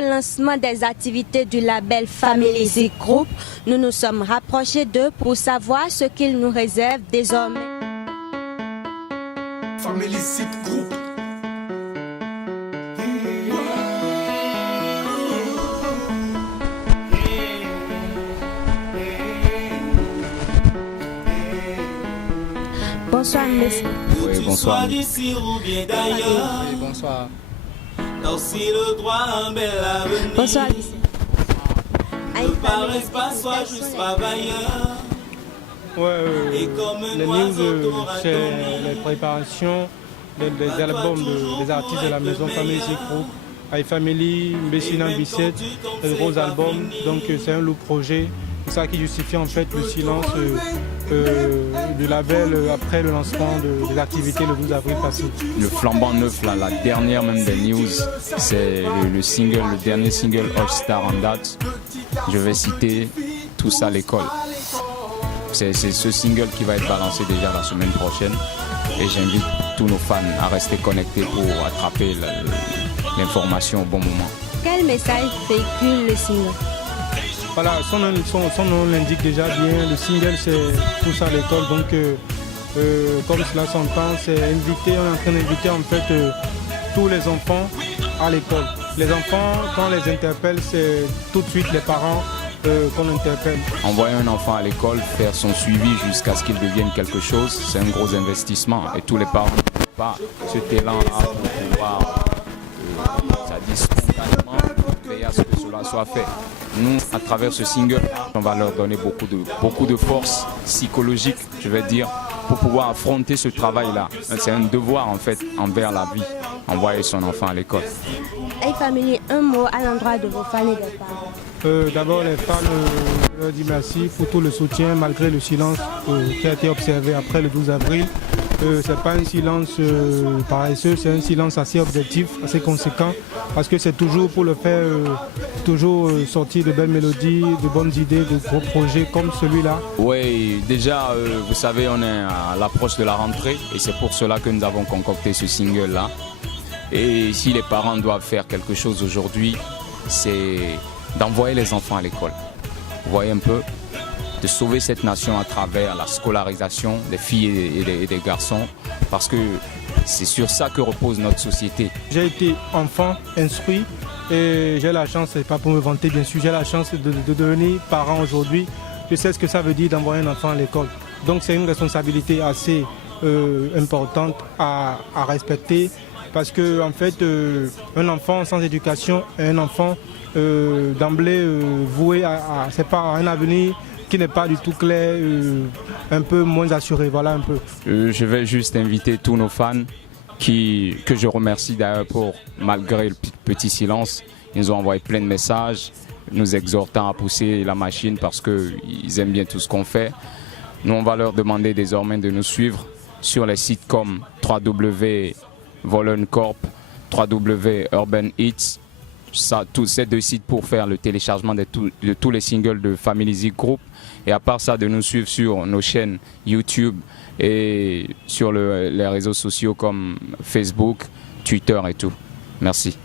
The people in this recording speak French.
le lancement des activités du label Family Zik Group, nous nous sommes rapprochés d'eux pour savoir ce qu'ils nous réservent désormais. Family Zik Group. Bonsoir, monsieur. Oui, bonsoir. Oui, bonsoir. Bonsoir, monsieur. Les news, c'est les préparations des albums des artistes de la maison Family Zik Group, iFamily, Mbessina Bisset, les gros albums. Donc c'est un lourd projet. C'est ça qui justifie en fait le silence du label après le lancement des activités le 12 avril passé. Le flambant neuf, là, la dernière même des news, c'est le dernier single All Star en date. Je vais citer Tout ça à l'école. C'est ce single qui va être balancé déjà la semaine prochaine. Et j'invite tous nos fans à rester connectés pour attraper l'information au bon moment. Quel message véhicule le single? Voilà, son nom l'indique déjà bien. Le single, c'est Tout ça à l'école. Donc, comme cela s'entend, on est en train d'inviter en fait tous les enfants à l'école. Les enfants, quand on les interpelle, c'est tout de suite les parents qu'on interpelle. Envoyer un enfant à l'école, faire son suivi jusqu'à ce qu'il devienne quelque chose, c'est un gros investissement. Et tous les parents n'ont pas cet élan-là pour pouvoir, ça dit spontanément, veiller à ce que cela soit fait. Nous, à travers ce single, on va leur donner beaucoup de force psychologique, je vais dire, pour pouvoir affronter ce travail-là. C'est un devoir en fait envers la vie, envoyer son enfant à l'école. iFamily, un mot à l'endroit de vos fans et des parents. D'abord, les fans, je leur dis merci pour tout le soutien malgré le silence qui a été observé après le 12 avril. Ce n'est pas un silence paresseux, c'est un silence assez objectif, assez conséquent, parce que c'est toujours pour le faire, toujours sortir de belles mélodies, de bonnes idées, de gros projets comme celui-là. Oui, déjà, vous savez, on est à l'approche de la rentrée et c'est pour cela que nous avons concocté ce single-là. Et si les parents doivent faire quelque chose aujourd'hui, c'est d'envoyer les enfants à l'école. Vous voyez un peu, de sauver cette nation à travers la scolarisation des filles et des garçons, parce que c'est sur ça que repose notre société. J'ai été enfant, instruit, et j'ai la chance, c'est pas pour me vanter bien sûr, j'ai la chance de devenir parent aujourd'hui. Je sais ce que ça veut dire d'envoyer un enfant à l'école. Donc c'est une responsabilité assez importante à respecter, parce que en fait, un enfant sans éducation est un enfant d'emblée voué à c'est pas un avenir qui n'est pas du tout clair, un peu moins assuré, voilà un peu. Je vais juste inviter tous nos fans que je remercie d'ailleurs pour, malgré le petit silence, ils nous ont envoyé plein de messages, nous exhortant à pousser la machine parce qu'ils aiment bien tout ce qu'on fait. Nous, on va leur demander désormais de nous suivre sur les sites comme www.voluncorp, www.urbanhits, tous ces deux sites pour faire le téléchargement de tous les singles de Family Zik Group. Et à part ça, de nous suivre sur nos chaînes YouTube et sur les réseaux sociaux comme Facebook, Twitter et tout. Merci.